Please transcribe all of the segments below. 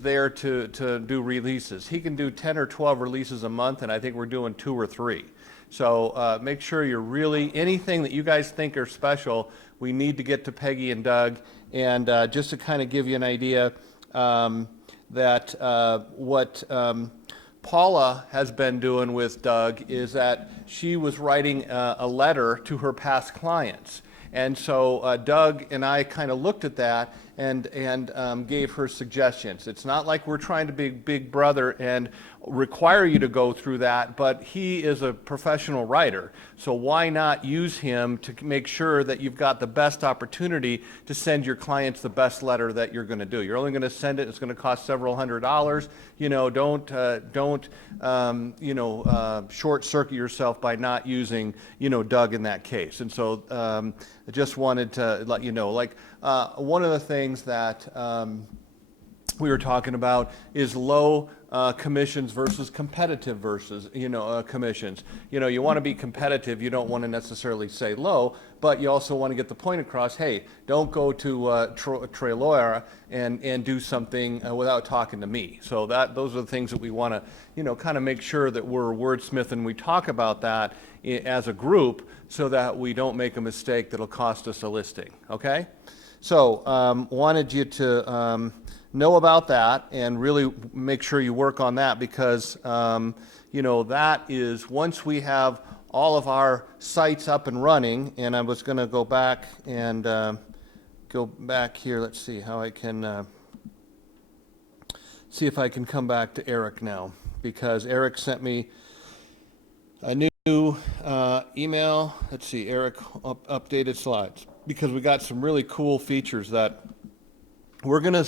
there to do releases. He can do 10 or 12 releases a month, and I think we're doing 2 or 3. So make sure you're really, anything that you guys think are special, we need to get to Peggy and Doug. And just to kind of give you an idea, that what Paula has been doing with Doug is that she was writing a letter to her past clients. And so Doug and I kind of looked at that and gave her suggestions. It's not like we're trying to be big brother and require you to go through that, but he is a professional writer. So why not use him to make sure that you've got the best opportunity to send your clients the best letter that you're going to do. You're only going to send it, it's going to cost several $100s. You know, don't short circuit yourself by not using, Doug in that case. And so I just wanted to let you know, like one of the things that we were talking about is low commissions versus competitive versus commissions. You want to be competitive. You don't want to necessarily say low, but you also want to get the point across. Hey, don't go to Trailora and do something without talking to me. So those are the things that we want to kind of make sure that we're wordsmith and we talk about that as a group so that we don't make a mistake that'll cost us a listing. Okay, so wanted you to know about that and really make sure you work on that because that is once we have all of our sites up and running. And I was going to go back and go back here. Let's see how I can see if I can come back to Eric now, because Eric sent me a new email. Let's see, Eric, updated slides, because we got some really cool features that we're going to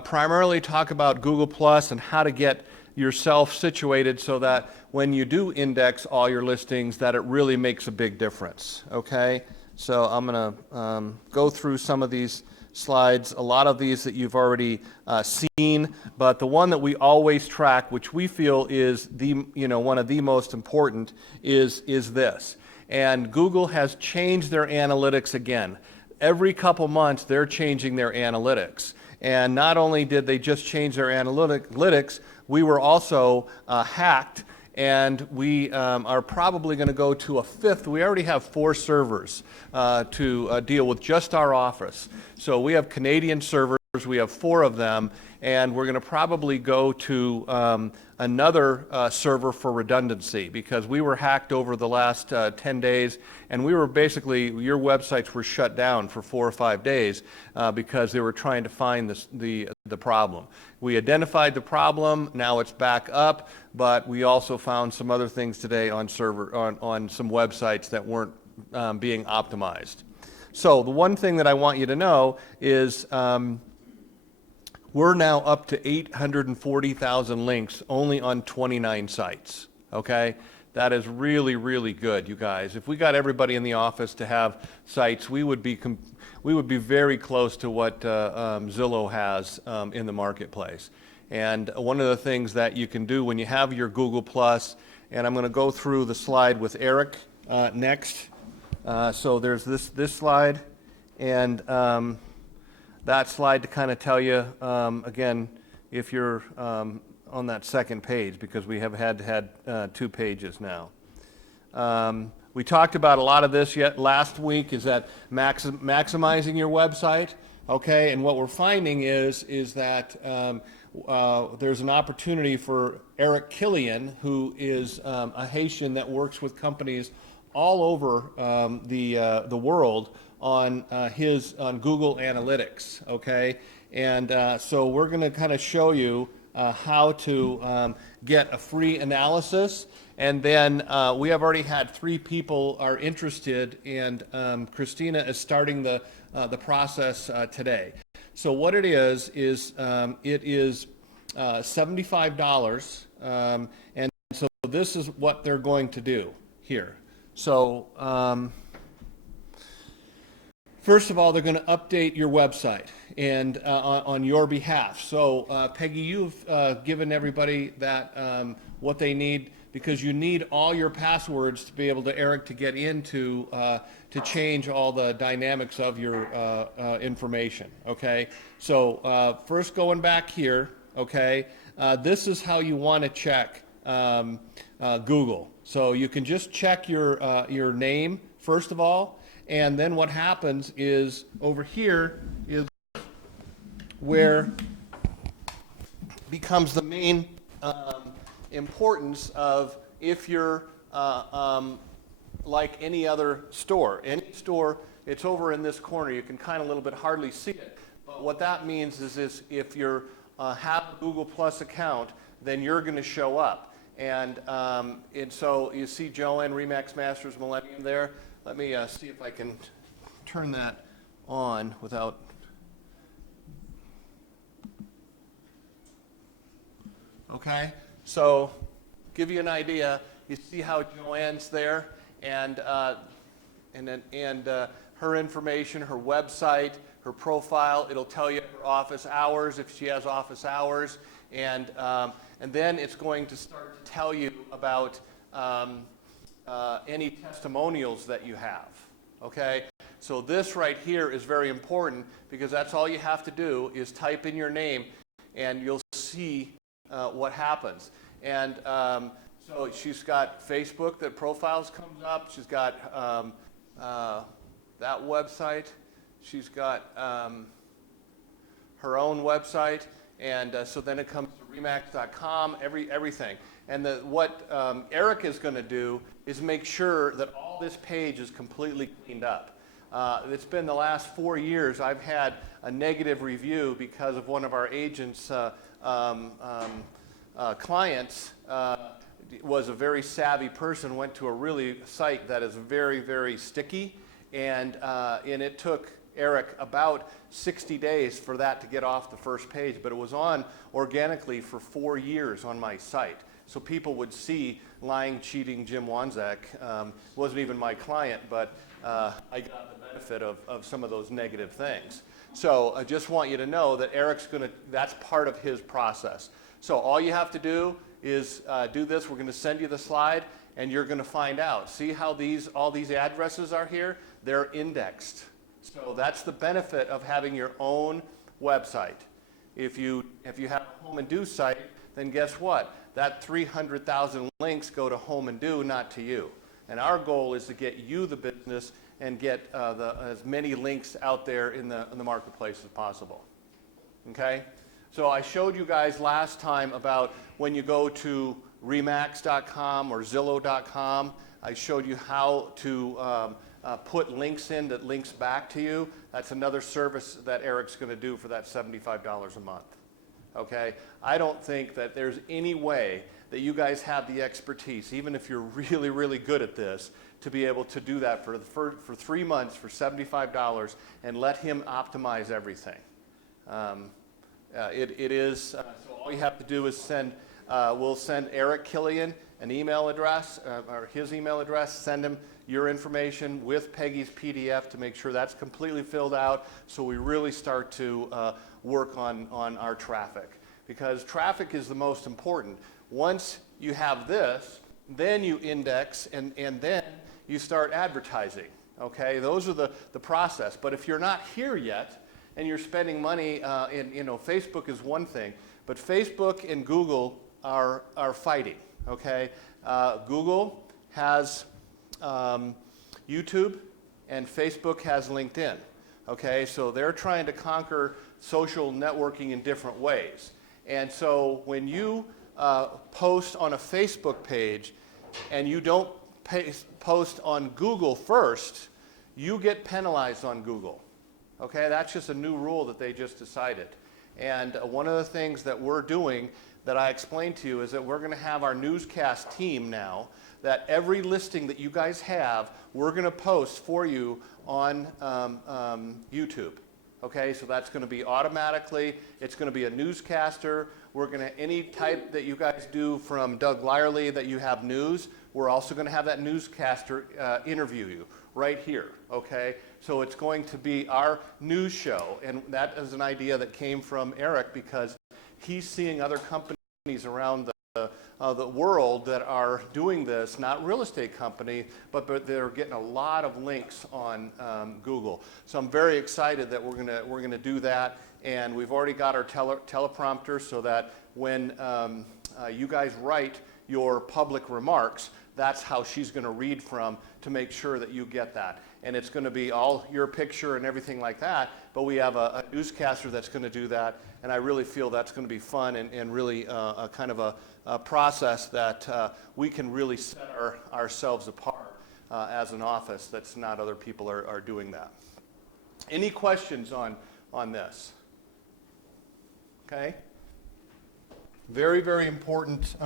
primarily talk about Google Plus and how to get yourself situated so that when you do index all your listings that it really makes a big difference. Okay, so I'm going to go through some of these slides, a lot of these that you've already seen, but the one that we always track, which we feel is the one of the most important, is this. And Google has changed their analytics again. Every couple months they're changing their analytics. And not only did they just change their analytics, we were also hacked, and we are probably going to go to a fifth. We already have 4 servers to deal with just our office. So we have Canadian servers, we have 4 of them, and we're going to probably go to another server for redundancy, because we were hacked over the last 10 days, and we were basically, your websites were shut down for 4 or 5 days because they were trying to find the problem. We identified the problem, now it's back up, but we also found some other things today on some websites that weren't being optimized. So the one thing that I want you to know is we're now up to 840,000 links only on 29 sites, okay? That is really, really good, you guys. If we got everybody in the office to have sites, we would be very close to what Zillow has in the marketplace. And one of the things that you can do when you have your Google Plus, and I'm going to go through the slide with Eric next. So there's this slide, and that slide to kind of tell you, again, if you're on that second page, because we have had 2 pages now. We talked about a lot of this last week, is that maximizing your website, okay? And what we're finding is that there's an opportunity for Eric Killian, who is a Haitian that works with companies all over the world on Google Analytics, okay? And so we're going to kind of show you how to get a free analysis. And then we have already had 3 people are interested, and Christina is starting the process today. So what it is it is $75, and so this is what they're going to do here. So first of all, they're going to update your website and on your behalf. So Peggy, you've given everybody that what they need, because you need all your passwords to be able to, Eric, to get into to change all the dynamics of your information. Okay. So first, going back here, okay, this is how you want to check Google. So you can just check your name first of all, and then what happens is over here is where becomes the main importance of if you're like any other store. Any store, it's over in this corner. You can kind of a little bit hardly see it. But what that means is if you have a Google Plus account, then you're going to show up. And so you see Joanne, Remax Masters, Millennium there. Let me see if I can turn that on without... Okay, so give you an idea. You see how Joanne's there, and her information, her website, her profile. It'll tell you her office hours if she has office hours, and then it's going to start to tell you about any testimonials that you have. Okay, so this right here is very important because that's all you have to do is type in your name, and you'll see what happens. And so she's got Facebook that profiles comes up. She's got that website. She's got her own website. And so then it comes to remax.com, everything. And what Eric is going to do is make sure that all this page is completely cleaned up. It's been the last 4 years I've had a negative review because of one of our agents' clients was a very savvy person, went to a really site that is very, very sticky, and it took Eric about 60 days for that to get off the first page, but it was on organically for 4 years on my site. So people would see lying, cheating Jim Wanzak. Wasn't even my client, but I got the benefit of some of those negative things. So I just want you to know that Eric's that's part of his process. So all you have to do is do this. We're going to send you the slide, and you're going to find out. See how all these addresses are here? They're indexed. So that's the benefit of having your own website. If you have a Home and Do site, then guess what? That 300,000 links go to Home and Do, not to you. And our goal is to get you the business and get as many links out there in the marketplace as possible. Okay? So I showed you guys last time about when you go to remax.com or Zillow.com, I showed you how to put links in that links back to you. That's another service that Eric's going to do for that $75 a month. Okay? I don't think that there's any way that you guys have the expertise, even if you're really, really good at this, to be able to do that for 3 months for $75 and let him optimize everything. It is, so all you have to do is we'll send Eric Killian an email address, or his email address, send him your information with Peggy's PDF to make sure that's completely filled out, so we really start to work on our traffic. Because traffic is the most important. Once you have this, then you index, and then you start advertising. Okay, those are the process. But if you're not here yet, and you're spending money Facebook is one thing, but Facebook and Google are fighting, okay? Google has YouTube, and Facebook has LinkedIn, okay? So they're trying to conquer social networking in different ways. And so when you post on a Facebook page and you don't post on Google first, you get penalized on Google. Okay, that's just a new rule that they just decided. And one of the things that we're doing that I explained to you is that we're going to have our newscast team now, that every listing that you guys have, we're going to post for you on YouTube. Okay, so that's going to be automatically, it's going to be a newscaster. We're going to, any type that you guys do from Doug Lyerly that you have news, we're also going to have that newscaster interview you right here, okay? So it's going to be our news show, and that is an idea that came from Eric because he's seeing other companies around the world that are doing this, not real estate company, but they're getting a lot of links on Google. So I'm very excited that we're gonna do that, and we've already got our teleprompter so that when you guys write your public remarks, that's how she's going to read from to make sure that you get that. And it's going to be all your picture and everything like that, but we have a newscaster that's going to do that, and I really feel that's going to be fun and really a kind of a process that we can really set ourselves apart as an office that's not other people are doing that. Any questions on this? Okay. Very, very important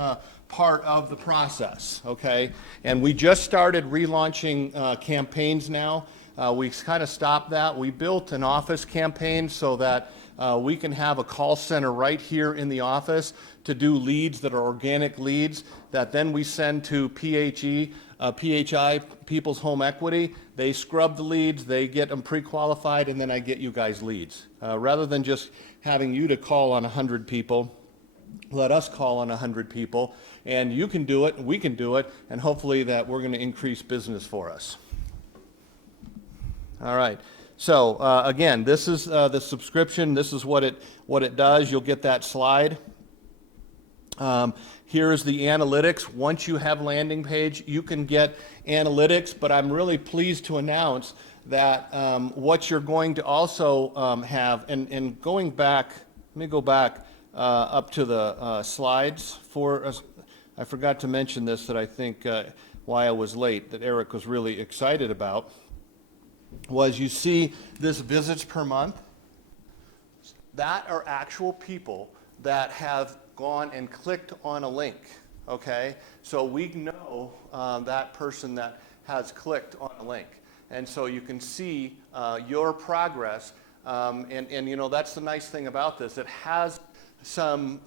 part of the process, okay? And we just started relaunching campaigns now. We kind of stopped that. We built an office campaign so that we can have a call center right here in the office to do leads that are organic leads that then we send to PHI, People's Home Equity. They scrub the leads, they get them pre-qualified, and then I get you guys leads. Rather than just having you to call on 100 people, let us call on 100 people, and you can do it, we can do it, and hopefully that we're going to increase business for us. All right. So again, this is the subscription. This is what it does. You'll get that slide. Here's the analytics. Once you have landing page, you can get analytics, but I'm really pleased to announce that what you're going to also have, and going back, let me go back up to the slides for, I forgot to mention this, that I think why I was late, that Eric was really excited about, was you see this visits per month. That are actual people that have gone and clicked on a link, okay? So we know that person that has clicked on a link. And so you can see your progress, and you know, that's the nice thing about this. It has some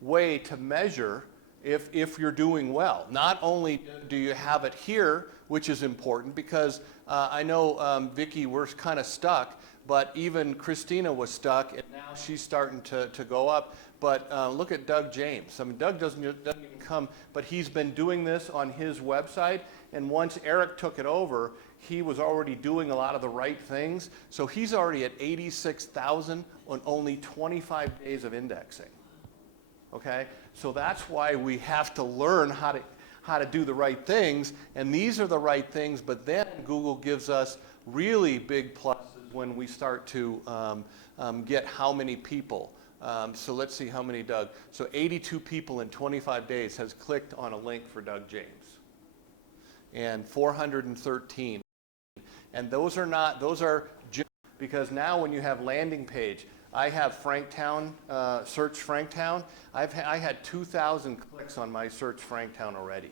way to measure if you're doing well. Not only do you have it here, which is important, because I know, Vicki, we're kind of stuck, but even Christina was stuck, and now she's starting to go up. But look at Doug James. I mean, Doug doesn't even come, but he's been doing this on his website, and once Eric took it over, he was already doing a lot of the right things. So he's already at 86,000 on only 25 days of indexing. Okay? So that's why we have to learn how to do the right things, and these are the right things, but then Google gives us really big pluses when we start to get how many people. So let's see how many Doug. So 82 people in 25 days has clicked on a link for Doug James. And 413. And those are because now when you have landing page, I have Franktown, search Franktown. I had 2,000 clicks on my search Franktown already.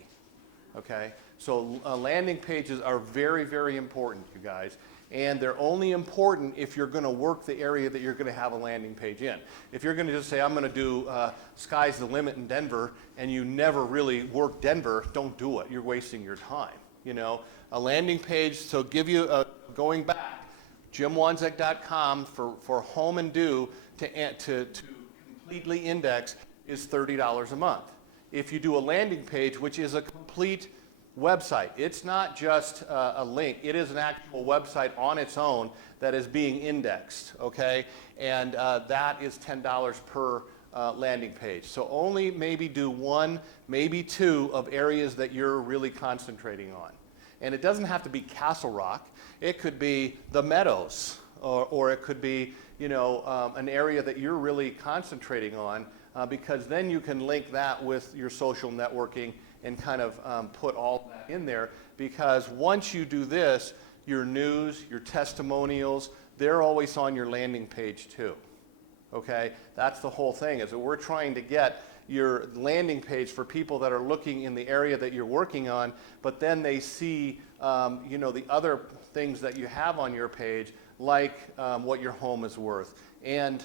Okay, so landing pages are very, very important, you guys. And they're only important if you're going to work the area that you're going to have a landing page in. If you're going to just say, I'm going to do sky's the limit in Denver, and you never really work Denver, don't do it. You're wasting your time. You know, a landing page, so give you, going back, jimwanzek.com for home and do to completely index is $30 a month. If you do a landing page, which is a complete website, it's not just a link, it is an actual website on its own that is being indexed, okay? And that is $10 per landing page. So only maybe do one, maybe two of areas that you're really concentrating on. And it doesn't have to be Castle Rock. It could be the Meadows, or it could be, you know, an area that you're really concentrating on, because then you can link that with your social networking and kind of put all that in there. Because once you do this, your news, your testimonials, they're always on your landing page too. Okay, that's the whole thing, is that we're trying to get your landing page for people that are looking in the area that you're working on, but then they see you know, the other things that you have on your page, like what your home is worth, and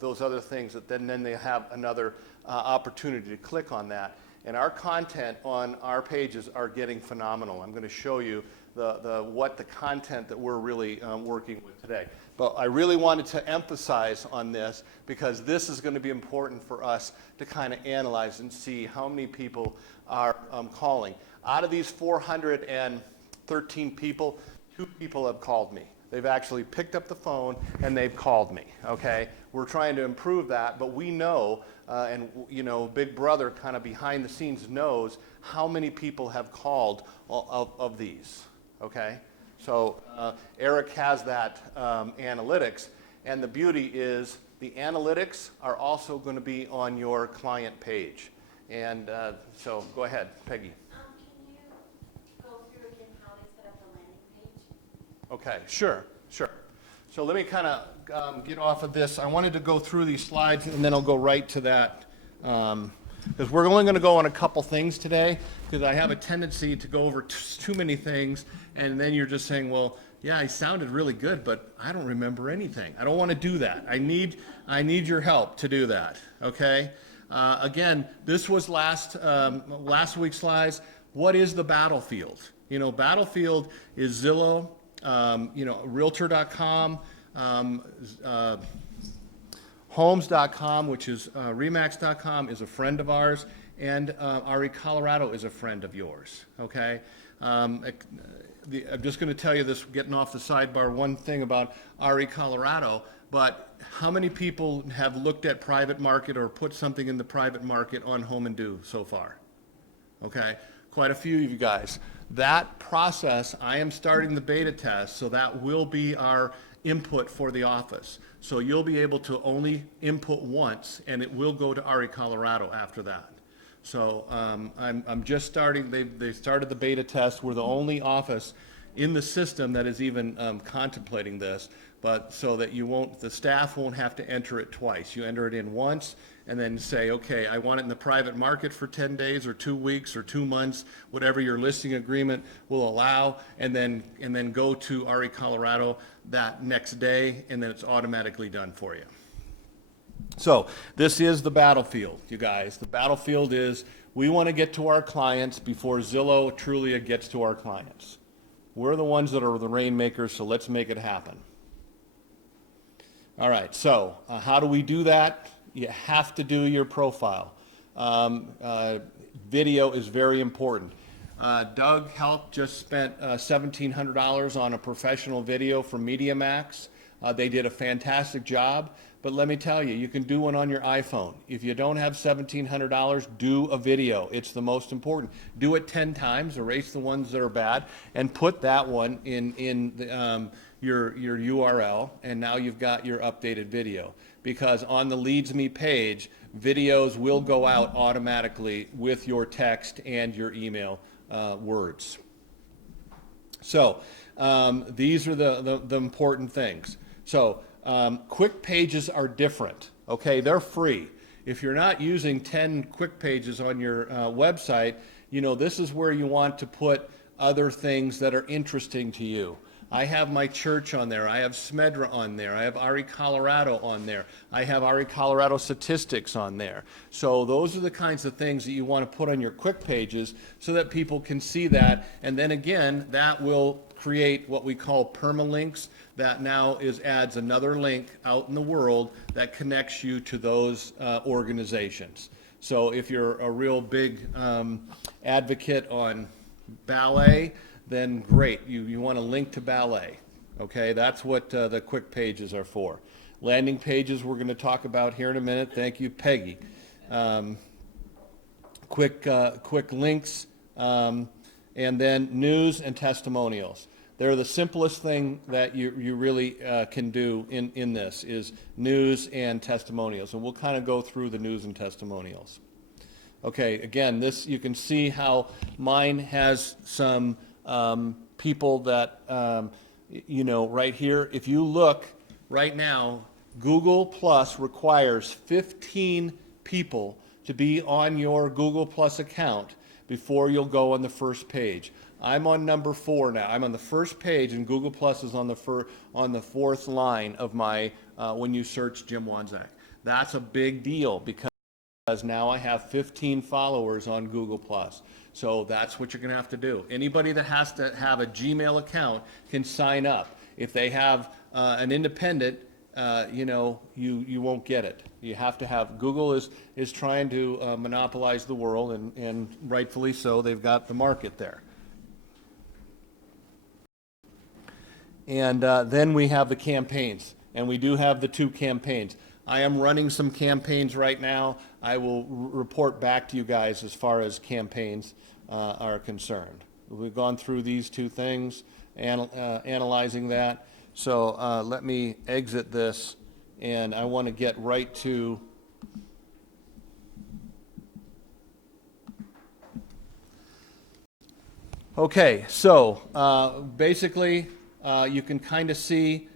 those other things that then they have another opportunity to click on that. And our content on our pages are getting phenomenal. I'm going to show you what the content that we're really working with today. But I really wanted to emphasize on this, because this is going to be important for us to kind of analyze and see how many people are calling. Out of these 413 people, 2 people have called me. They've actually picked up the phone and they've called me, okay? We're trying to improve that, but we know, and you know, Big Brother kind of behind the scenes knows how many people have called of these, okay? So Eric has that analytics, and the beauty is the analytics are also going to be on your client page. And so go ahead, Peggy. Can you go through again how they set up the landing page? Okay, sure. So let me kind of get off of this. I wanted to go through these slides and then I'll go right to that. Because we're only going to go on a couple things today, because I have a tendency to go over too many things, and then you're just saying, well, yeah, I sounded really good, but I don't remember anything. I don't want to do that. I need your help to do that, okay? Again, this was last week's slides. What is the battlefield? You know, battlefield is Zillow, you know, Realtor.com, Homes.com, which is Remax.com, is a friend of ours, and RE Colorado is a friend of yours, okay? I'm just going to tell you this, getting off the sidebar, one thing about RE Colorado, but how many people have looked at private market or put something in the private market on Home and Do so far? Okay, quite a few of you guys. That process, I am starting the beta test, so that will be our input for the office. So you'll be able to only input once, and it will go to RE Colorado after that. So I'm just starting, they started the beta test. We're the only office in the system that is even contemplating this, but so that you won't, the staff won't have to enter it twice. You enter it in once and then say, okay, I want it in the private market for 10 days or 2 weeks or 2 months, whatever your listing agreement will allow, and then go to RE Colorado that next day, and then it's automatically done for you. So this is the battlefield, you guys. The battlefield is we want to get to our clients before Zillow Trulia gets to our clients. We're the ones that are the rainmakers, so let's make it happen. All right, so how do we do that? You have to do your profile. Video is very important. Doug Help just spent $1,700 on a professional video from MediaMax. They did a fantastic job, but let me tell you, you can do one on your iPhone. If you don't have $1,700, do a video. It's the most important. Do it 10 times, erase the ones that are bad, and put that one in the, your URL, and now you've got your updated video. Because on the Leads Me page, videos will go out automatically with your text and your email words. So these are the important things. So quick pages are different, okay? They're free. If you're not using 10 quick pages on your website, you know, this is where you want to put other things that are interesting to you. I have my church on there. I have Smedra on there. I have RE Colorado on there. I have RE Colorado statistics on there. So those are the kinds of things that you want to put on your quick pages so that people can see that. And then again, that will create what we call permalinks. That now adds another link out in the world that connects you to those organizations. So if you're a real big advocate on ballet, then great, you want to link to ballet. Okay, that's what the quick pages are for. Landing pages we're going to talk about here in a minute. Thank you, Peggy. Quick links, and then news and testimonials. They're the simplest thing that you really can do in this is news and testimonials. And we'll kind of go through the news and testimonials. Okay, again, this you can see how mine has some people that, you know, right here, if you look right now, Google Plus requires 15 people to be on your Google Plus account before you'll go on the first page. I'm on number 4 now. I'm on the first page, and Google Plus is on the fourth line of my, when you search Jim Wanzak. That's a big deal because now I have 15 followers on Google Plus. So that's what you're going to have to do. Anybody that has to have a Gmail account can sign up. If they have an independent, you know, you won't get it. You have to have, Google is trying to monopolize the world, and rightfully so. They've got the market there. And then we have the campaigns, and we do have the 2 campaigns. I am running some campaigns right now. I will report back to you guys as far as campaigns are concerned. We've gone through these 2 things, analyzing that. So let me exit this, and I want to get right to okay, so basically, you can kind of see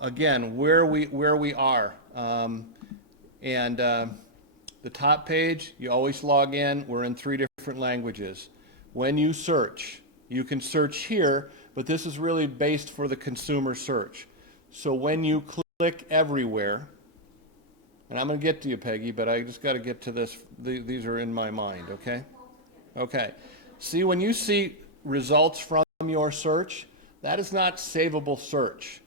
again where we are, and the top page. You always log in. We're in 3 different languages. When you search, you can search here, but this is really based for the consumer search. So when you click everywhere, and I'm going to get to you, Peggy, but I just got to get to this. These are in my mind. Okay. Okay. See, when you see results from your search, that is not savable search.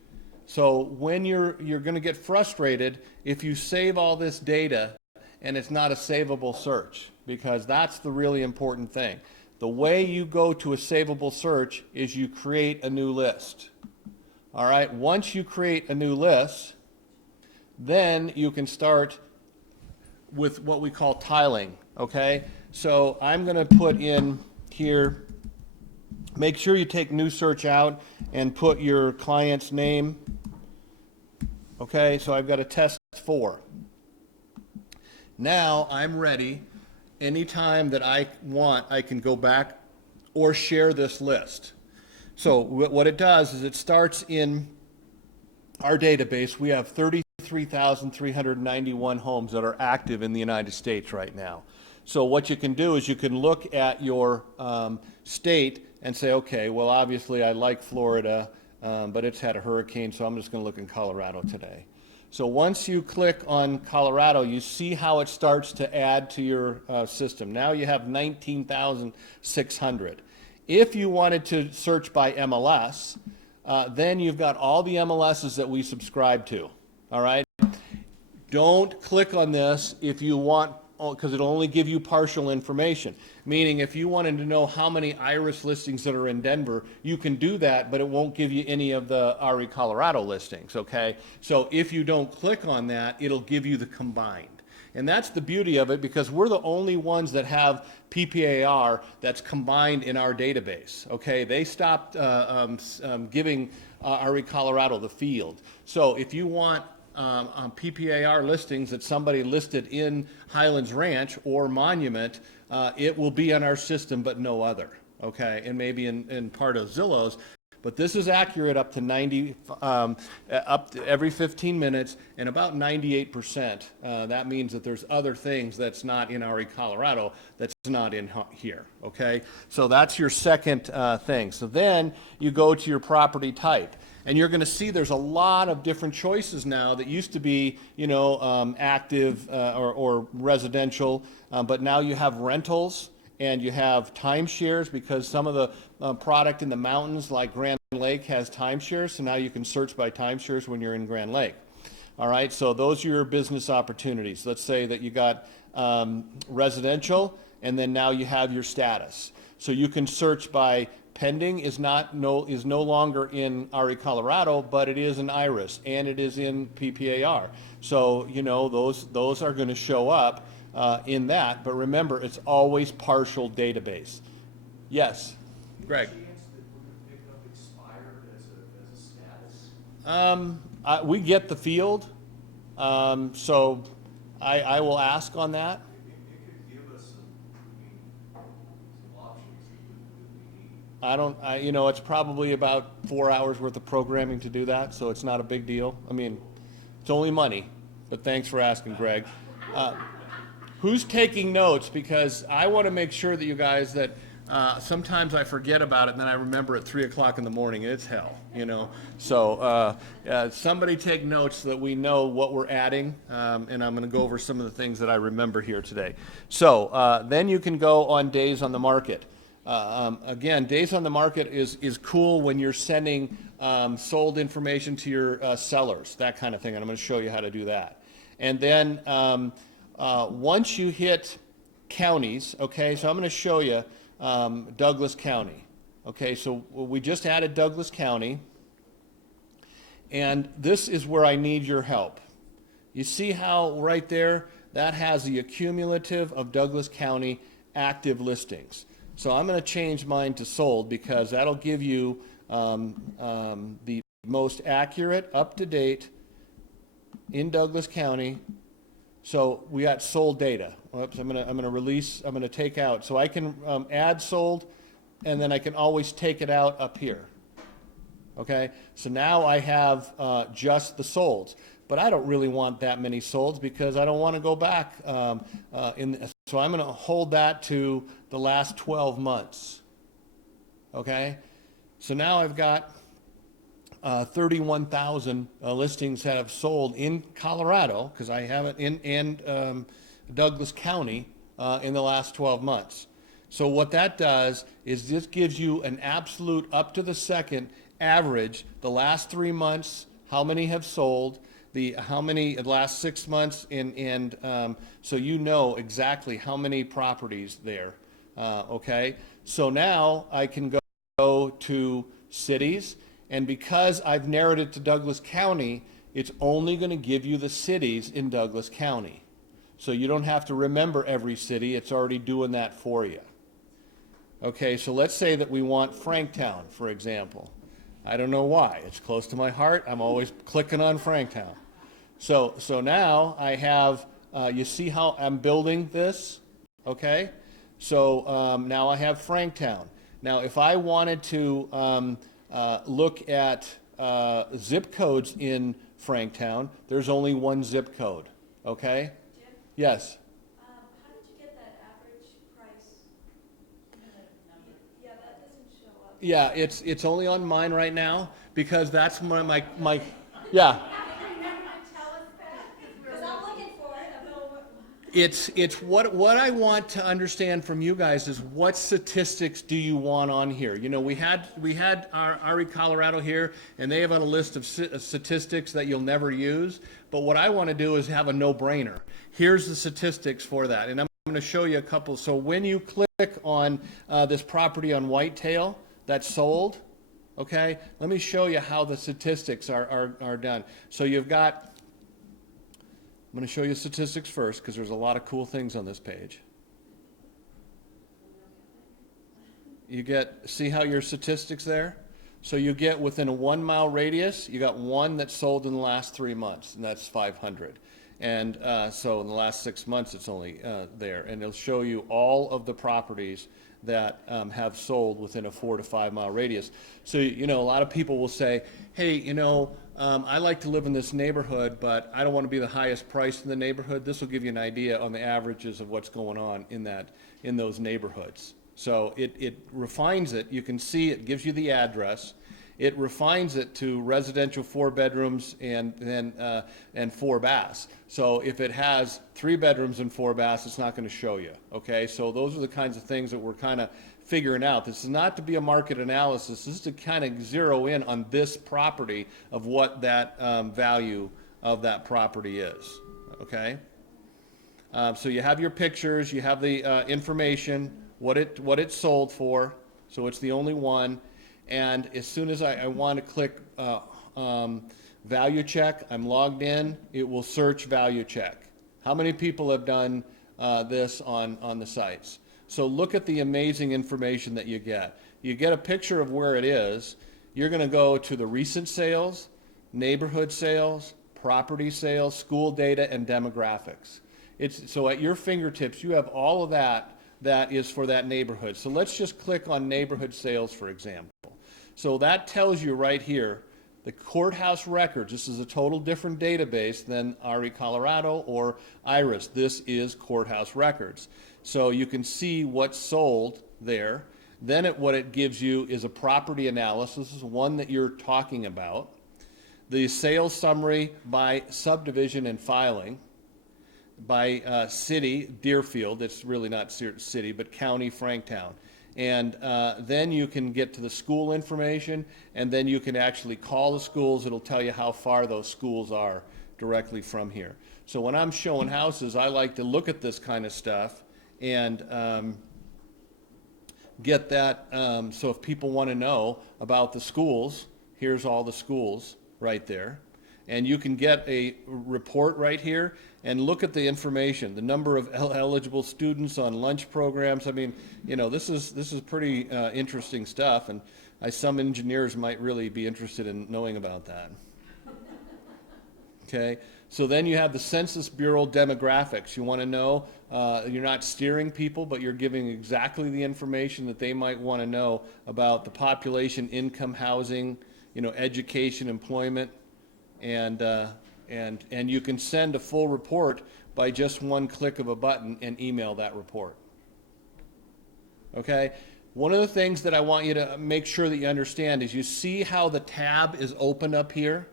So when you're going to get frustrated if you save all this data and it's not a savable search, because that's the really important thing. The way you go to a savable search is you create a new list. All right, once you create a new list, then you can start with what we call tiling, okay? So I'm going to put in here, make sure you take new search out and put your client's name. Okay, so I've got a test 4. Now I'm ready. Anytime that I want, I can go back or share this list. So what it does is it starts in our database. We have 33,391 homes that are active in the United States right now. So what you can do is you can look at your state and say, okay, well, obviously I like Florida, but it's had a hurricane, so I'm just going to look in Colorado today. So once you click on Colorado, you see how it starts to add to your system. Now you have 19,600. If you wanted to search by MLS, then you've got all the MLSs that we subscribe to, all right? Don't click on this if you want, because it'll only give you partial information. Meaning if you wanted to know how many IRIS listings that are in Denver, you can do that, but it won't give you any of the RE Colorado listings, okay? So if you don't click on that, it'll give you the combined. And that's the beauty of it, because we're the only ones that have PPAR that's combined in our database, okay? They stopped giving RE Colorado the field. So if you want PPAR listings that somebody listed in Highlands Ranch or Monument, it will be on our system, but no other, okay? And maybe in part of Zillow's, but this is accurate up to 90, up to every 15 minutes, and about 98%. That means that there's other things that's not in RE Colorado that's not in here, okay? So that's your second thing. So then you go to your property type. And you're going to see there's a lot of different choices now that used to be, you know, active or residential, but now you have rentals and you have timeshares, because some of the product in the mountains like Grand Lake has timeshares, so now you can search by timeshares when you're in Grand Lake. All right, so those are your business opportunities. Let's say that you got residential, and then now you have your status. So you can search by pending is no longer in RE Colorado, but it is in IRIS and it is in PPAR. So you know those are going to show up in that. But remember, it's always partial database. Yes, Greg. We get the field, so I will ask on that. You know, it's probably about 4 hours worth of programming to do that, so it's not a big deal. I mean, it's only money, but thanks for asking, Greg. Who's taking notes? Because I want to make sure that you guys that sometimes I forget about it and then I remember at 3 o'clock in the morning. It's hell, you know. So somebody take notes so that we know what we're adding, and I'm going to go over some of the things that I remember here today. So then you can go on days on the market. Again, days on the market is cool when you're sending sold information to your sellers, that kind of thing, and I'm going to show you how to do that. And then once you hit counties, okay, so I'm going to show you Douglas County. Okay, so we just added Douglas County. And this is where I need your help. You see how right there, that has the accumulative of Douglas County active listings. So I'm going to change mine to sold because that'll give you the most accurate, up-to-date in Douglas County. So we got sold data. Oops, I'm gonna release, I'm gonna take out. So I can add sold, and then I can always take it out up here. Okay, so now I have just the solds, but I don't really want that many solds because I don't want to go back so I'm going to hold that to the last 12 months. Okay, so now I've got 31,000 listings that have sold in Colorado, because I have it in Douglas County in the last 12 months. So what that does is this gives you an absolute up to the second average, the last 3 months, how many have sold, how many the last 6 months, and so you know exactly how many properties there. Okay, so now I can go to cities, and because I've narrowed it to Douglas County, it's only going to give you the cities in Douglas County. So you don't have to remember every city, it's already doing that for you. Okay, so let's say that we want Franktown, for example. I don't know why. It's close to my heart. I'm always clicking on Franktown. So now I have, you see how I'm building this? Okay? So now I have Franktown. Now if I wanted to look at zip codes in Franktown, there's only one zip code. Okay? Jim, Yes? how did you get that average price? Yeah, that doesn't show up. Yeah, it's only on mine right now because that's my yeah. Remember to tell us that? Because I'm looking for it. I don't know what. It's what I want to understand from you guys is what statistics do you want on here? You know, we had our RE Colorado here, and they have on a list of statistics that you'll never use. But what I want to do is have a no-brainer. Here's the statistics for that, and I'm going to show you a couple. So when you click on this property on Whitetail that's sold, okay, let me show you how the statistics are done. So you've got. I'm going to show you statistics first because there's a lot of cool things on this page. You see how your statistics there? So you get within a 1 mile radius, you got one that sold in the last 3 months, and that's 500. And so in the last 6 months, it's only there. And it'll show you all of the properties that have sold within a 4 to 5 mile radius. So, you know, a lot of people will say, hey, you know, I like to live in this neighborhood, but I don't want to be the highest price in the neighborhood. This will give you an idea on the averages of what's going on in those neighborhoods. So it refines it. You can see it gives you the address. It refines it to residential 4 bedrooms and 4 baths. So if it has 3 bedrooms and 4 baths, it's not going to show you. Okay, so those are the kinds of things that we're kind of figuring out. This is not to be a market analysis. This is to kind of zero in on this property of what that value of that property is. Okay, so you have your pictures, you have the information, what it sold for. So it's the only one. And as soon as I want to click value check, I'm logged in, it will search value check. How many people have done this on the sites? So look at the amazing information that you get. You get a picture of where it is. You're going to go to the recent sales, neighborhood sales, property sales, school data, and demographics. So at your fingertips, you have all of that is for that neighborhood. So let's just click on neighborhood sales, for example. So that tells you right here, the courthouse records. This is a total different database than RE Colorado or IRIS. This is courthouse records. So you can see what's sold there. Then what it gives you is a property analysis. This is one that you're talking about. The sales summary by subdivision and filing. By city, Deerfield. It's really not city, but county, Franktown. And then you can get to the school information, and then you can actually call the schools. It'll tell you how far those schools are directly from here. So when I'm showing houses, I like to look at this kind of stuff and get that. So if people want to know about the schools, here's all the schools. right there. And you can get a report right here and look at the information, the number of eligible students on lunch programs. I mean, you know, this is pretty interesting stuff, and some engineers might really be interested in knowing about that. Okay, so then you have the Census Bureau demographics. You want to know, you're not steering people, but you're giving exactly the information that they might want to know about the population, income, housing, you know, education, employment, and you can send a full report by just one click of a button and email that report. Okay? One of the things that I want you to make sure that you understand is you see how the tab is open up here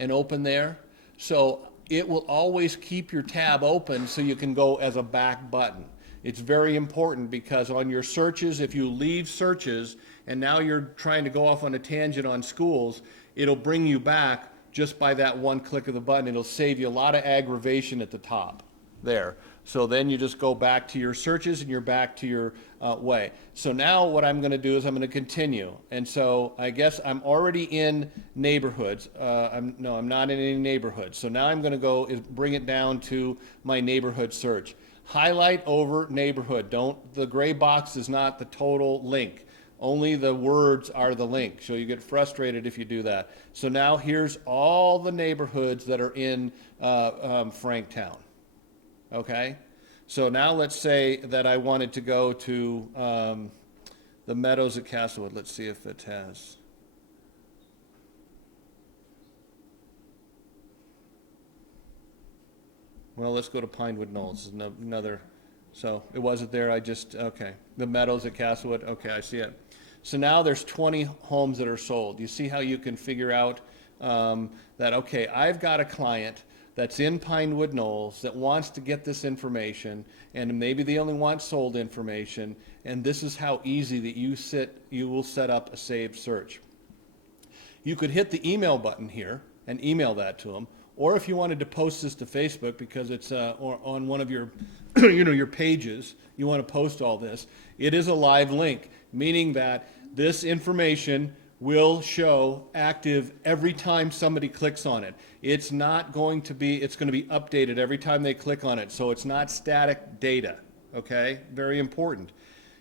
and open there? So it will always keep your tab open so you can go as a back button. It's very important because on your searches, if you leave searches and now you're trying to go off on a tangent on schools, it'll bring you back just by that one click of the button. It'll save you a lot of aggravation at the top there. So then you just go back to your searches and you're back to your way. So now what I'm going to do is I'm going to continue. And so I guess I'm already in neighborhoods. I'm not in any neighborhoods. So now I'm going to go is bring it down to my neighborhood search. Highlight over neighborhood. The gray box is not the total link. Only the words are the link. So you get frustrated if you do that. So now here's all the neighborhoods that are in Franktown. Okay? So now let's say that I wanted to go to the Meadows at Castlewood. Let's see if it has. Well, let's go to Pinewood Knolls. This is another. So it wasn't there. Okay. The Meadows at Castlewood. Okay, I see it. So now there's 20 homes that are sold. You see how you can figure out that, okay, I've got a client that's in Pinewood Knolls that wants to get this information, and maybe they only want sold information, and this is how easy that you will set up a saved search. You could hit the email button here and email that to them, or if you wanted to post this to Facebook because it's or on one of your your pages, you want to post all this, it is a live link, meaning that this information will show active every time somebody clicks on it. It's going to be updated every time they click on it, so it's not static data, okay? Very important.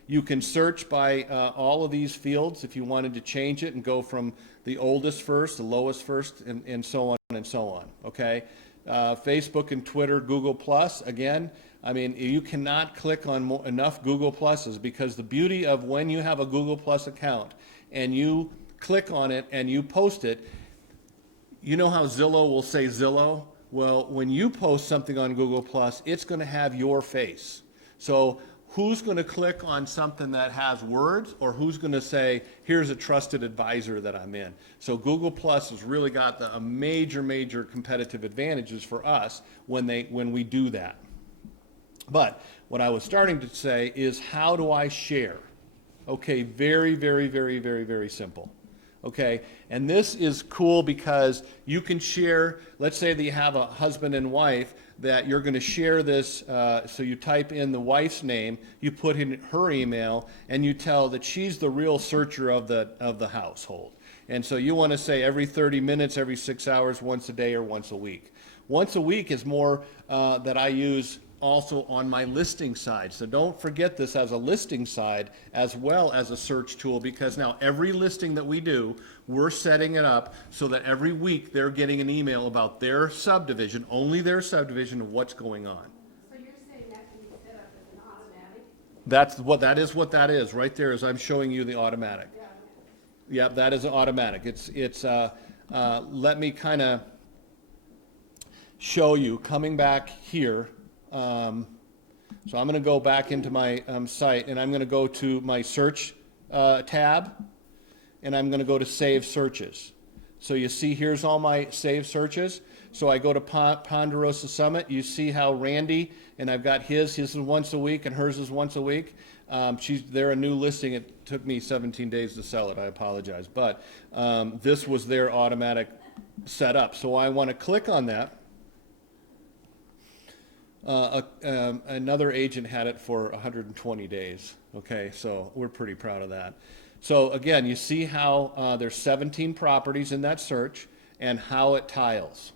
You can search by all of these fields if you wanted to change it and go from the oldest first, the lowest first, and so on and so on, okay? Facebook and Twitter, Google+, again, I mean, you cannot click on enough Google Pluses because the beauty of when you have a Google Plus account and you click on it and you post it, you know how Zillow will say Zillow? Well, when you post something on Google Plus, it's going to have your face. So who's going to click on something that has words, or who's going to say, here's a trusted advisor that I'm in? So Google Plus has really got a major competitive advantages for us when we do that. But what I was starting to say is, how do I share? Okay, very simple. Okay, and this is cool because you can share, let's say that you have a husband and wife that you're going to share this, so you type in the wife's name, you put in her email, and you tell that she's the real searcher of the household. And so you want to say every 30 minutes, every 6 hours, once a day, or once a week. Once a week is more that I use also on my listing side. So don't forget this as a listing side as well as a search tool, because now every listing that we do, we're setting it up so that every week they're getting an email about their subdivision, only their subdivision, of what's going on. So you're saying that can be set up as an automatic? That is what that is right there, as I'm showing you the automatic. Yeah, that is automatic. Let me kind of show you coming back here. So I'm going to go back into my site, and I'm going to go to my search tab, and I'm going to go to save searches. So you see here's all my save searches. So I go to Ponderosa Summit. You see how Randy, and I've got his is once a week and hers is once a week. They're a new listing. It took me 17 days to sell it. I apologize. But this was their automatic setup. So I want to click on that. Another agent had it for 120 days. Okay, so we're pretty proud of that. So again, you see how there's 17 properties in that search, and how it tiles.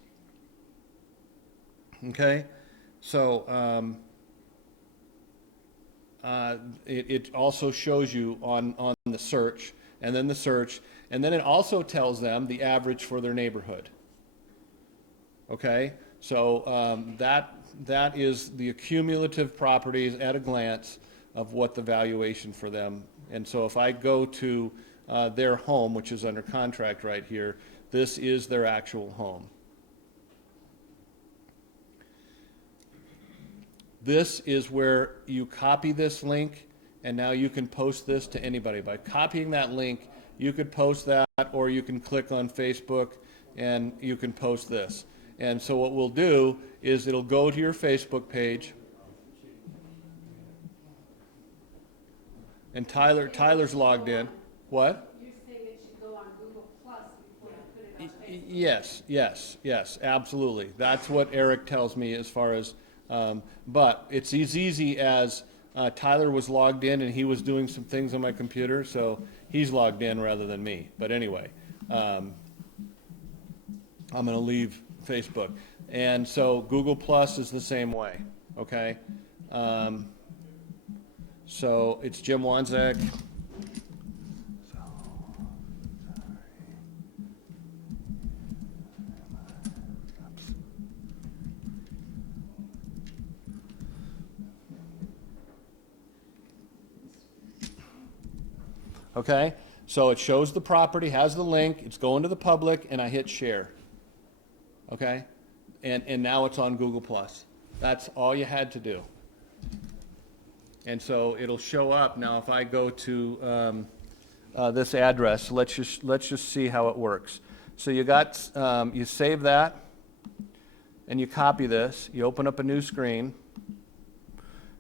Okay? So it also shows you on the search, and then the search, and then it also tells them the average for their neighborhood. Okay? So that is the accumulative properties at a glance of what the valuation for them. And so if I go to their home, which is under contract right here, this is their actual home. This is where you copy this link, and now you can post this to anybody. By copying that link, you could post that, or you can click on Facebook and you can post this. And so what we'll do is it'll go to your Facebook page. And Tyler's logged in. What? You're saying it should go on Google Plus before you put it on Facebook? Yes, absolutely. That's what Eric tells me as far as, but it's as easy as Tyler was logged in and he was doing some things on my computer, so he's logged in rather than me. But anyway, I'm going to leave Facebook. And so Google Plus is the same way, okay? So it's Jim Wanzek. Okay, so it shows the property, has the link, it's going to the public, and I hit share. Okay, and now it's on Google Plus. That's all you had to do. And so it'll show up now. If I go to this address, let's just see how it works. So you got you save that, and you copy this. You open up a new screen,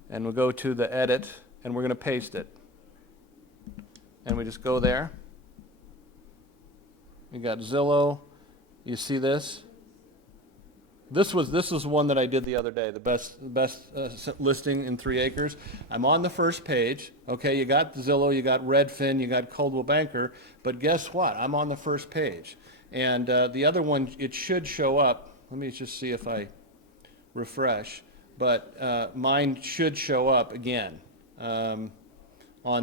and we'll go to the edit, and we're going to paste it. And we just go there. We got Zillow. You see this? This was one that I did the other day, the best listing in 3 acres. I'm on the first page. Okay, you got Zillow, you got Redfin, you got Coldwell Banker, but guess what? I'm on the first page. And the other one, it should show up. Let me just see if I refresh. But mine should show up again on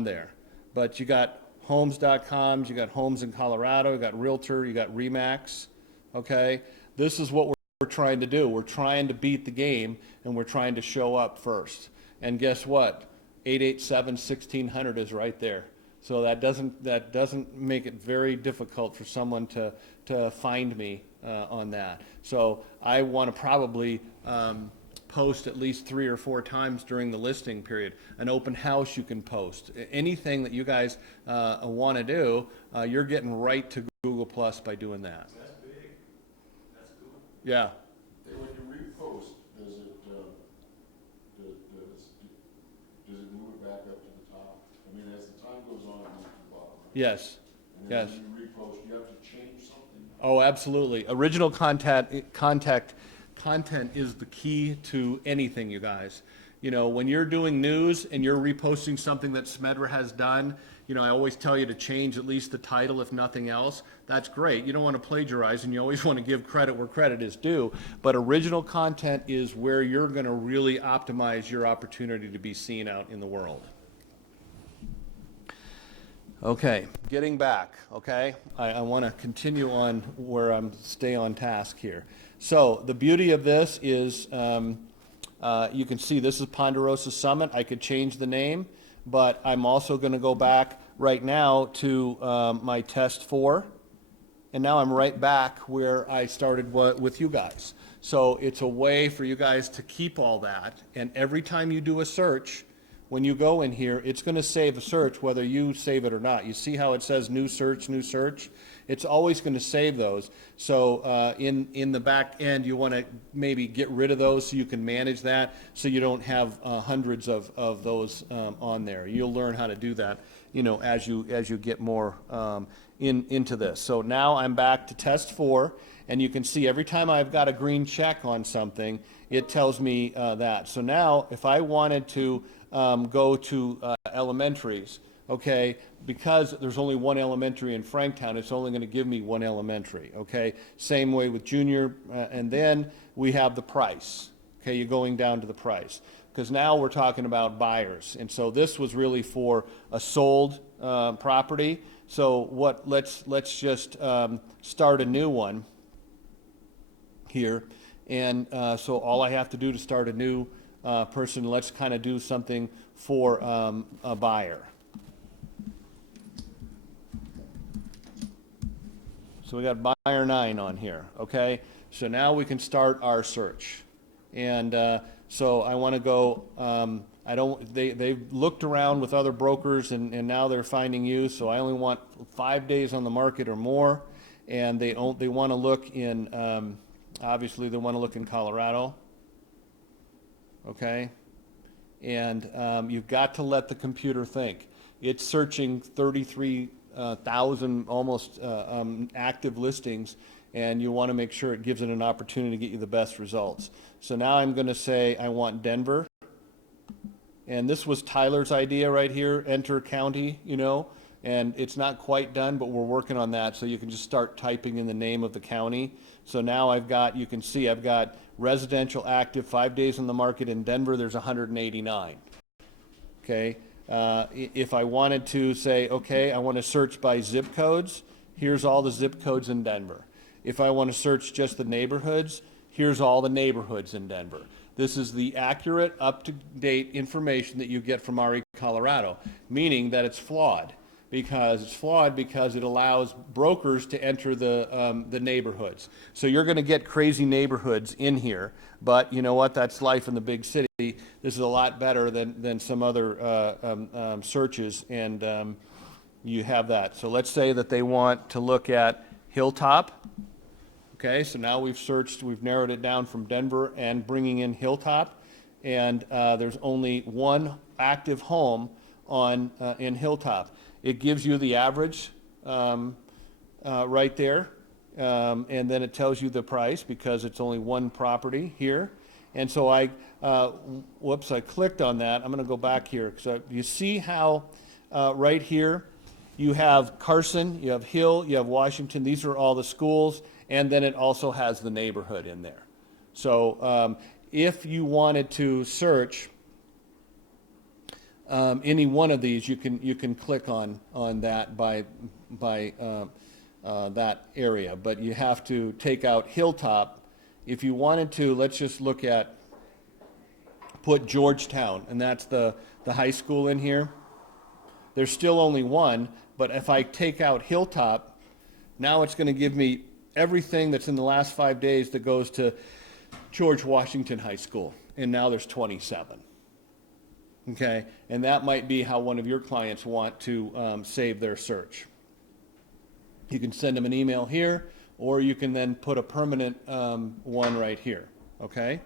there. But you got homes.com, you got Homes in Colorado, you got Realtor, you got Remax, okay? This is what we're trying to do. We're trying to beat the game, and we're trying to show up first. And guess what? 887-1600 is right there. So that doesn't make it very difficult for someone to find me on that. So I want to probably post at least 3 or 4 times during the listing period. An open house you can post. Anything that you guys want to do, you're getting right to Google Plus by doing that. That's big. That's cool. Yeah. Hey, when you repost, does it move it back up to the top? I mean, as the time goes on, it moves to the bottom. Right? Yes. And then Yes. when you repost, you have to change something. Oh, absolutely. Original content is the key to anything, you guys. You know, when you're doing news and you're reposting something that Smedra has done, you know, I always tell you to change at least the title, if nothing else. That's great. You don't want to plagiarize, and you always want to give credit where credit is due. But original content is where you're going to really optimize your opportunity to be seen out in the world. Okay, getting back, okay? I want to continue on where I'm stay on task here. So the beauty of this is you can see this is Ponderosa Summit. I could change the name, but I'm also going to go back right now to my test 4, and now I'm right back where I started with you guys. So it's a way for you guys to keep all that, and every time you do a search, when you go in here, it's going to save a search whether you save it or not. You see how it says new search, new search? It's always going to save those. So in the back end, you want to maybe get rid of those so you can manage that, so you don't have hundreds of those on there. You'll learn how to do that, you know, as you get more into this. So now I'm back to test 4, and you can see every time I've got a green check on something, it tells me that. So now if I wanted to go to elementaries, okay, because there's only one elementary in Franktown, it's only gonna give me one elementary, okay? Same way with junior, and then we have the price, okay, you're going down to the price. Because now we're talking about buyers, and so this was really for a sold, property. So let's just, start a new one here. And, so all I have to do to start a new, person, let's kind of do something for, a buyer. So we got buyer 9 on here, okay? So now we can start our search. And so I want to go, they've looked around with other brokers and now they're finding you, so I only want 5 days on the market or more. And they want to look in, obviously they want to look in Colorado, okay? And you've got to let the computer think. It's searching 33,000 almost active listings, and you want to make sure it gives it an opportunity to get you the best results. So now I'm going to say I want Denver, and this was Tyler's idea right here, enter county, you know, and it's not quite done, but we're working on that, so you can just start typing in the name of the county. So now I've got, you can see I've got residential active 5 days on the market in Denver, there's 189. Okay, if I wanted to say, okay, I want to search by zip codes, here's all the zip codes in Denver. If I want to search just the neighborhoods, here's all the neighborhoods in Denver. This is the accurate, up-to-date information that you get from RE Colorado, meaning that it's flawed. Because it allows brokers to enter the neighborhoods. So you're going to get crazy neighborhoods in here, but you know what? That's life in the big city. This is a lot better than some other searches, and you have that. So let's say that they want to look at Hilltop. Okay, so now we've narrowed it down from Denver and bringing in Hilltop, and there's only one active home in Hilltop. It gives you the average right there, and then it tells you the price because it's only one property here. And so I clicked on that. I'm going to go back here. So you see how right here you have Carson, you have Hill, you have Washington. These are all the schools, and then it also has the neighborhood in there. So if you wanted to search any one of these, you can click on that by that area, but you have to take out Hilltop. If you wanted to, let's just look at, put Georgetown, and that's the high school in here. There's still only one, but if I take out Hilltop, now it's going to give me everything that's in the last 5 days that goes to George Washington High School, and now there's 27. Okay, and that might be how one of your clients want to save their search. You can send them an email here, or you can then put a permanent one right here, okay?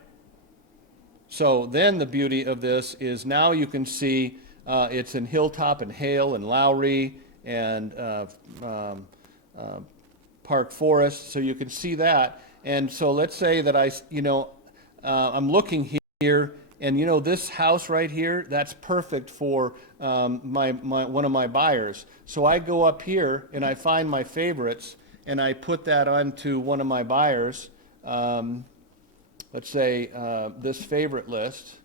So then the beauty of this is now you can see it's in Hilltop and Hale and Lowry and Park Forest, so you can see that. And so let's say that I'm looking here, and you know this house right here, that's perfect for one of my buyers. So I go up here and I find my favorites and I put that onto one of my buyers. Let's say this favorite list,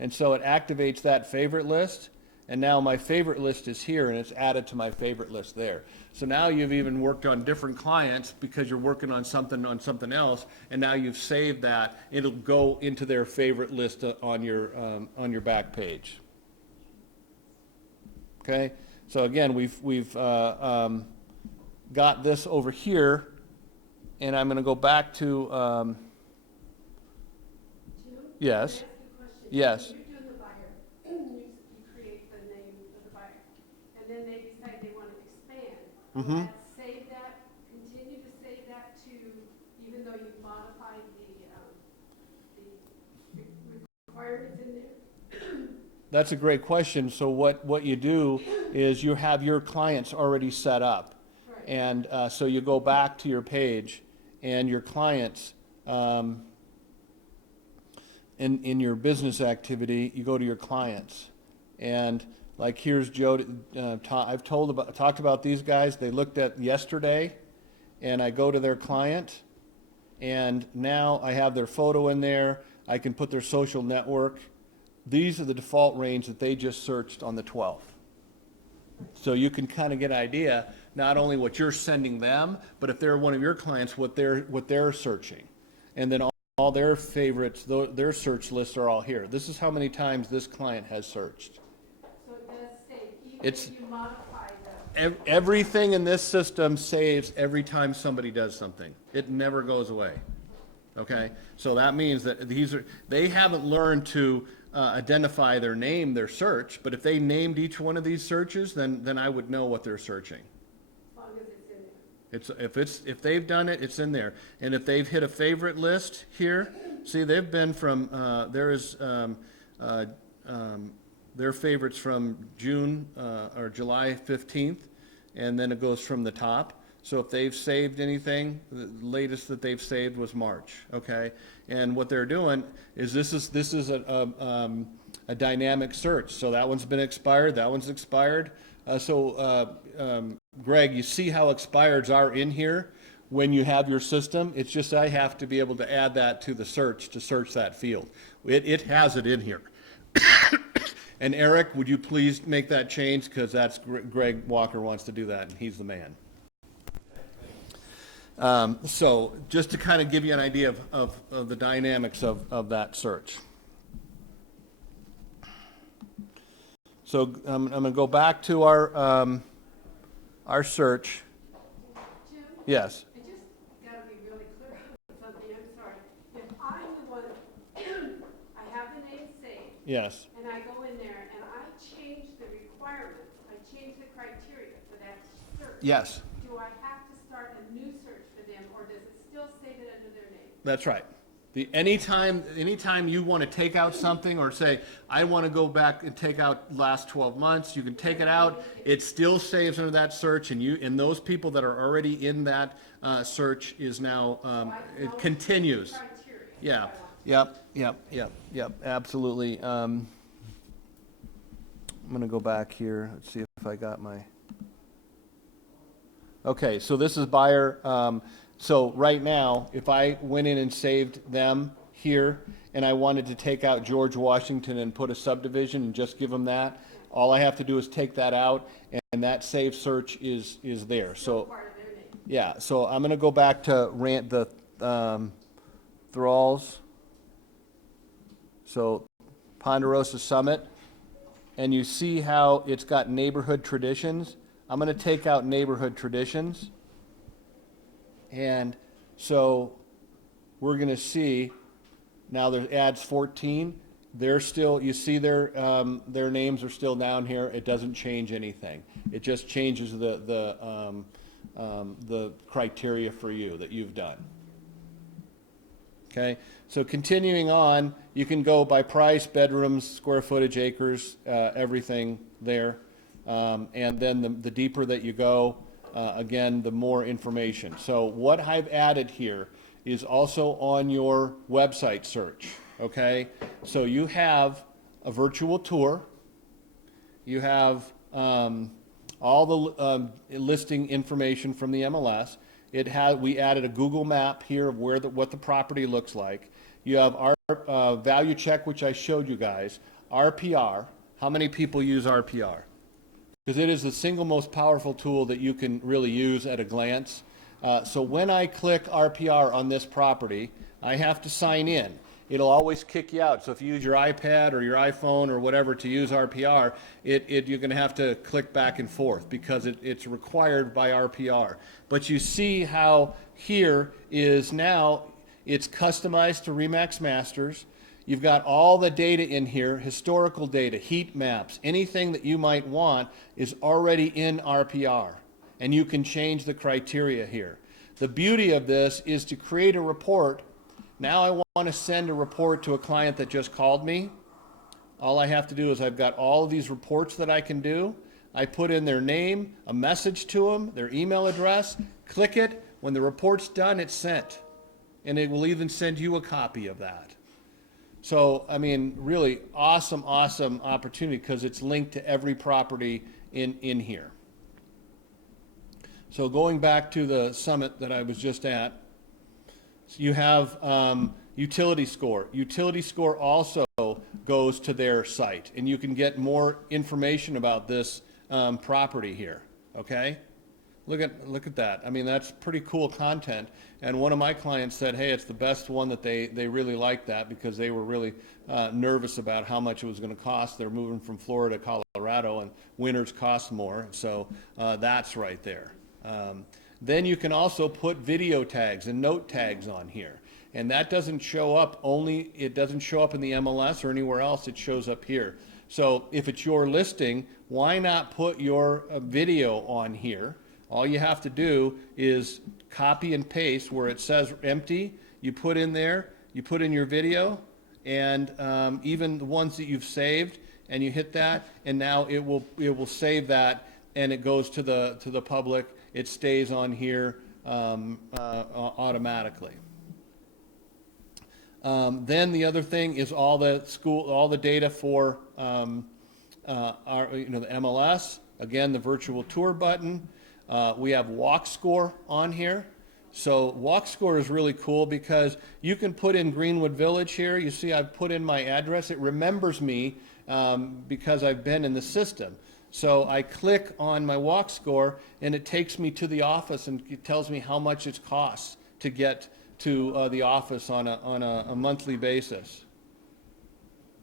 and so it activates that favorite list, and now my favorite list is here and it's added to my favorite list there. So now you've even worked on different clients because you're working on something else, and now you've saved that. It'll go into their favorite list on your back page. Okay, so again we've got this over here, and I'm going to go back to yes. Can I ask you a question? Yes. When you're doing the buyer, you create the name of the buyer, and then they decide they want to expand. Mm-hmm. Save that, continue to save that to, even though you modified the requirements in there? That's a great question. So what you do is you have your clients already set up. Right. And so you go back to your page, and your clients, in your business activity, you go to your clients. And Like here's Joe, I've talked about these guys. They looked at yesterday, and I go to their client, and now I have their photo in there. I can put their social network. These are the default range that they just searched on the 12th. So you can kind of get an idea, not only what you're sending them, but if they're one of your clients, what they're searching. And then all their favorites, their search lists are all here. This is how many times this client has searched. So it does say, even It's- if you modify the, Everything in this system saves every time somebody does something. It never goes away. Okay? So that means that they haven't learned to identify their name, their search, but if they named each one of these searches, then I would know what they're searching. as long as it's in there. If they've done it, it's in there. And if they've hit a favorite list here, see, they've been from, their favorites from June, or July 15th, and then it goes from the top. So if they've saved anything, the latest that they've saved was March, okay? And what they're doing is this is a dynamic search. So that one's been expired, that one's expired. Greg, you see how expireds are in here when you have your system? It's just I have to be able to add that to the search to search that field. It has it in here. And Eric, would you please make that change? Because that's Greg Walker wants to do that, and he's the man. So just to kind of give you an idea of the dynamics of that search. So I'm going to go back to our search. Jim? Yes. I just gotta be really clear on something, I'm sorry. If I'm the one, I have the name saved, Yes. and I go in there and I change the requirements, I change the criteria for that search. Yes. Do I have to start a new search for them, or does it still save it under their name? That's right. Anytime you want to take out something or say, I want to go back and take out last 12 months, you can take it out. It still saves under that search, and those people that are already in that search is now, it continues. Criteria. Yeah, yep, absolutely. I'm going to go back here. Let's see if I got my... Okay, so this is buyer. So right now, if I went in and saved them here, and I wanted to take out George Washington and put a subdivision and just give them that, all I have to do is take that out, and that save search is there. So, Part of their name. yeah, so I'm going to go back to the Thralls. So Ponderosa Summit, and you see how it's got neighborhood traditions. I'm going to take out neighborhood traditions. And so we're going to see now there's ads 14. They're still, you see their names are still down here. It doesn't change anything. It just changes the criteria for you that you've done. Okay, so continuing on, you can go by price, bedrooms, square footage, acres, everything there. And then the deeper that you go, again, the more information. So what I've added here is also on your website search, okay? So you have a virtual tour. You have all the listing information from the MLS. We added a Google map here of what the property looks like. You have our value check, which I showed you guys. RPR, how many people use RPR? Because it is the single most powerful tool that you can really use at a glance. So when I click RPR on this property, I have to sign in. It'll always kick you out. So if you use your iPad or your iPhone or whatever to use RPR, you're going to have to click back and forth because it's required by RPR. But you see how here is now it's customized to Remax Masters. You've got all the data in here, historical data, heat maps, anything that you might want is already in RPR. And you can change the criteria here. The beauty of this is to create a report. Now I want to send a report to a client that just called me. All I have to do is I've got all of these reports that I can do. I put in their name, a message to them, their email address, click it. When the report's done, it's sent. And it will even send you a copy of that. So, I mean, really awesome, awesome opportunity because it's linked to every property in here. So going back to the summit that I was just at, you have utility score. Utility score also goes to their site, and you can get more information about this property here, okay? Look at that. I mean, that's pretty cool content. And one of my clients said, hey, it's the best one that they really liked that because they were really nervous about how much it was going to cost. They're moving from Florida to Colorado, and winters cost more. So that's right there. Then you can also put video tags and note tags on here. And that doesn't show up it doesn't show up in the MLS or anywhere else. It shows up here. So if it's your listing, why not put your video on here? All you have to do is copy and paste where it says empty. You put in there, you put in your video, and even the ones that you've saved, and you hit that, and now it will save that, and it goes to the public. It stays on here automatically. Then the other thing is all the data for the MLS. Again, the virtual tour button. We have walk score on here. So walk score is really cool because you can put in Greenwood Village here. You see I've put in my address. It remembers me because I've been in the system. So I click on my walk score and it takes me to the office and it tells me how much it costs to get to the office on a monthly basis.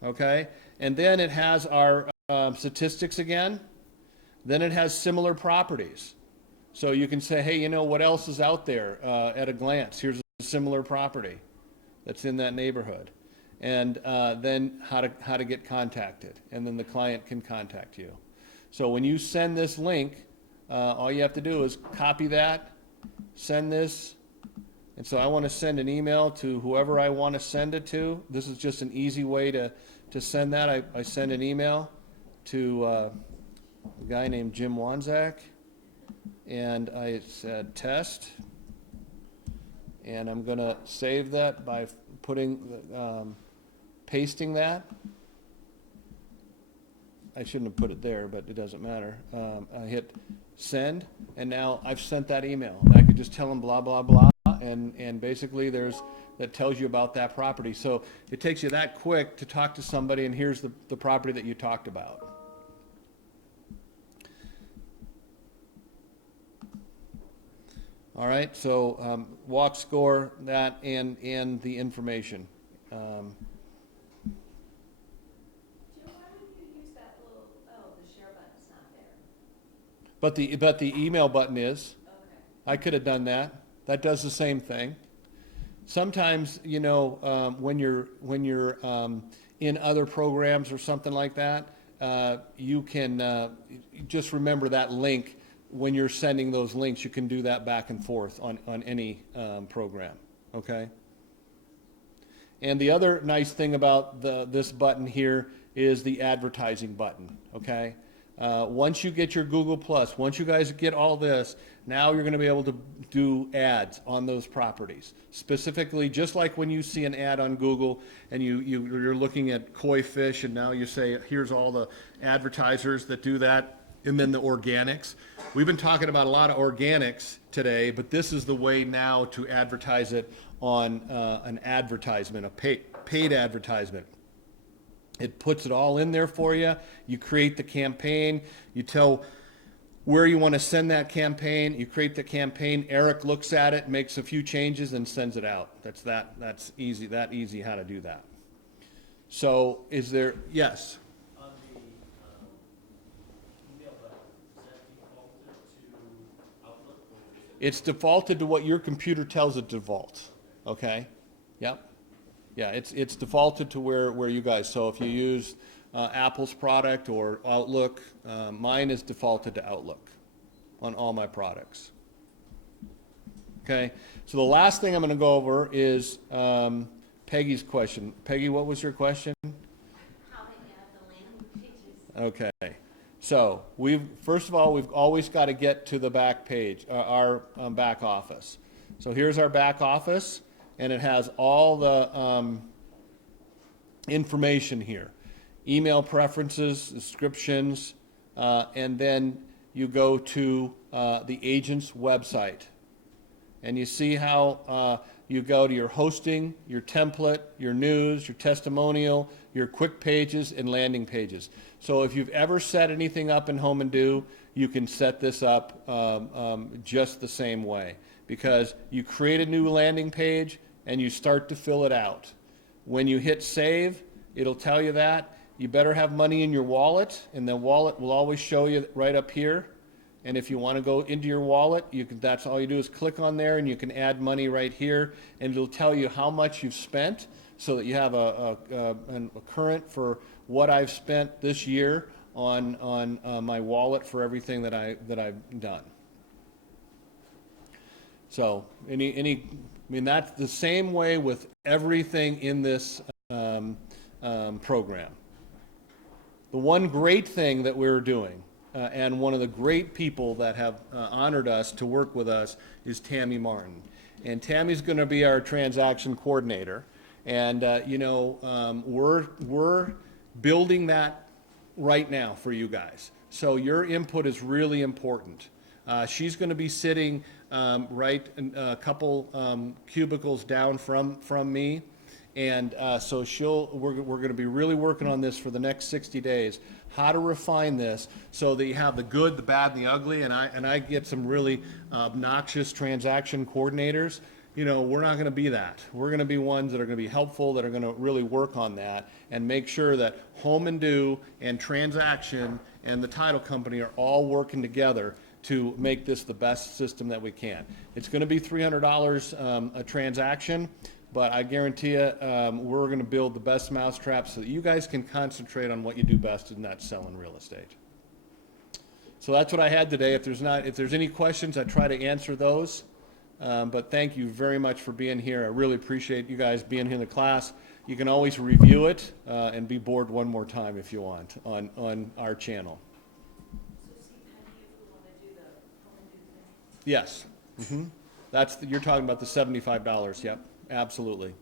Okay? And then it has our statistics again. Then it has similar properties. So you can say, hey, you know, what else is out there at a glance? Here's a similar property that's in that neighborhood. And then how to get contacted. And then the client can contact you. So when you send this link, all you have to do is copy that, send this. And so I want to send an email to whoever I want to send it to. This is just an easy way to send that. I send an email to a guy named Jim Wanzak. And I said test, and I'm going to save that by pasting that. I shouldn't have put it there, but it doesn't matter. I hit send, and now I've sent that email. I could just tell them blah, blah, blah, and basically that tells you about that property. So it takes you that quick to talk to somebody, and here's the property that you talked about. All right, so walk score, that, and the information. Jill, why don't you use that little, the share button's not there? But the email button is. Okay. I could have done that. That does the same thing. Sometimes, you know, when you're in other programs or something like that, you can just remember that link. When you're sending those links, you can do that back and forth on any program, okay? And the other nice thing about this button here is the advertising button, okay? Once you get your Google+, once you guys get all this, now you're gonna be able to do ads on those properties. Specifically, just like when you see an ad on Google and you're looking at koi fish and now you say, here's all the advertisers that do that, and then the organics. We've been talking about a lot of organics today, but this is the way now to advertise it on an advertisement, a paid advertisement. It puts it all in there for you. You create the campaign. You tell where you want to send that campaign. You create the campaign. Eric looks at it, makes a few changes, and sends it out. That's easy. That easy how to do that. So is there, yes? On the email button, is that defaulted to Outlook? It's defaulted to what your computer tells it to default, okay? Yep. Yeah, it's defaulted to where you guys, so if you use Apple's product or Outlook, mine is defaulted to Outlook on all my products. Okay, so the last thing I'm going to go over is Peggy's question. Peggy, what was your question? How to add the landing pages. Okay, so first of all, we've always got to get to the back page, our back office. So here's our back office, and it has all the information here. Email preferences, descriptions, and then you go to the agent's website. And you see how you go to your hosting, your template, your news, your testimonial, your quick pages, and landing pages. So if you've ever set anything up in Home and Do, you can set this up just the same way. Because you create a new landing page and you start to fill it out. When you hit save, it'll tell you that. You better have money in your wallet, and the wallet will always show you right up here. And if you want to go into your wallet, you can, that's all you do is click on there, and you can add money right here, and it'll tell you how much you've spent, so that you have a current for what I've spent this year on my wallet for everything that I've done. So I mean, that's the same way with everything in this program. The one great thing that we're doing, and one of the great people that have honored us to work with us, is Tammy Martin. And Tammy's going to be our transaction coordinator. And we're building that right now for you guys. So your input is really important. She's going to be sitting right a couple cubicles down from me. And so we're going to be really working on this for the next 60 days, how to refine this so that you have the good, the bad, and the ugly. And I get some really obnoxious transaction coordinators. You know, we're not going to be that. We're going to be ones that are going to be helpful, that are going to really work on that and make sure that Home and Do and transaction and the title company are all working together to make this the best system that we can. It's going to be $300 a transaction. But I guarantee you, we're going to build the best mousetrap so that you guys can concentrate on what you do best, and that's selling real estate. So that's what I had today. If there's any questions, I try to answer those. But thank you very much for being here. I really appreciate you guys being here in the class. You can always review it and be bored one more time if you want on our channel. So see Penny if we want to do the Home and Do thing? Yes. You're talking about the $75. Yep. Absolutely.